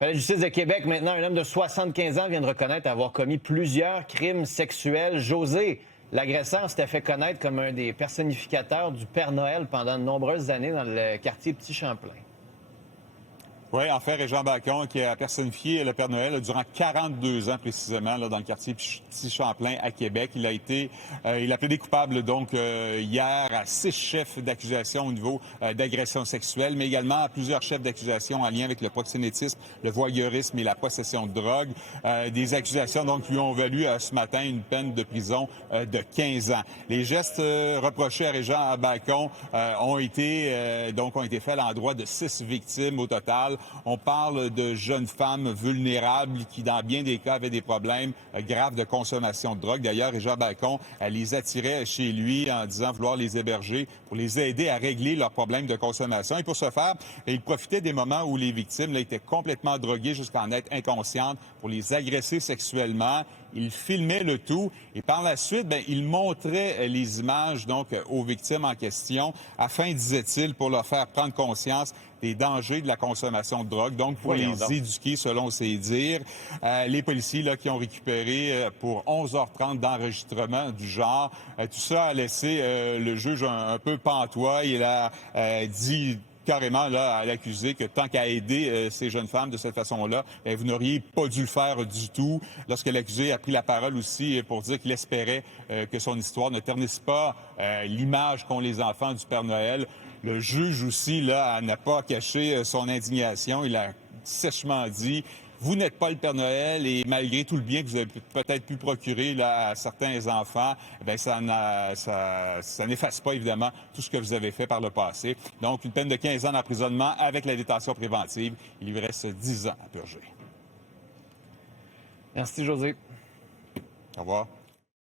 La justice de Québec, maintenant, un homme de 75 ans vient de reconnaître avoir commis plusieurs crimes sexuels. José, l'agresseur s'était fait connaître comme un des personnificateurs du Père Noël pendant de nombreuses années dans le quartier Petit-Champlain. Oui, en fait, Régent Bacon, qui a personnifié le Père Noël durant 42 ans précisément là, dans le quartier Petit-Champlain à Québec. Il a plaidé coupable donc hier à 6 chefs d'accusation au niveau d'agression sexuelle, mais également à plusieurs chefs d'accusation en lien avec le proxénétisme, le voyeurisme et la possession de drogue. Des accusations donc lui ont valu ce matin une peine de prison de 15 ans. Les gestes reprochés à Régent Bacon ont été faits à l'endroit de 6 victimes au total. On parle de jeunes femmes vulnérables qui, dans bien des cas, avaient des problèmes graves de consommation de drogue. D'ailleurs, Régent Bacon les attirait chez lui en disant vouloir les héberger pour les aider à régler leurs problèmes de consommation. Et pour ce faire, il profitait des moments où les victimes étaient complètement droguées jusqu'à en être inconscientes pour les agresser sexuellement. Il filmait le tout et par la suite, il montrait les images donc aux victimes en question afin, disait-il, pour leur faire prendre conscience des dangers de la consommation de drogue, donc pour les éduquer selon ses dires. Les policiers là, qui ont récupéré pour 11h30 d'enregistrement du genre, tout ça a laissé le juge un peu pantois. Il a dit carrément là, à l'accusé que tant qu'à aider ces jeunes femmes de cette façon-là, vous n'auriez pas dû le faire du tout. Lorsque l'accusé a pris la parole aussi pour dire qu'il espérait que son histoire ne ternisse pas l'image qu'ont les enfants du Père Noël, le juge aussi là n'a pas caché son indignation. Il a sèchement dit: vous n'êtes pas le Père Noël et malgré tout le bien que vous avez peut-être pu procurer là, à certains enfants, ça n'efface pas évidemment tout ce que vous avez fait par le passé. Donc, une peine de 15 ans d'emprisonnement avec la détention préventive. Il lui reste 10 ans à purger. Merci, José. Au revoir.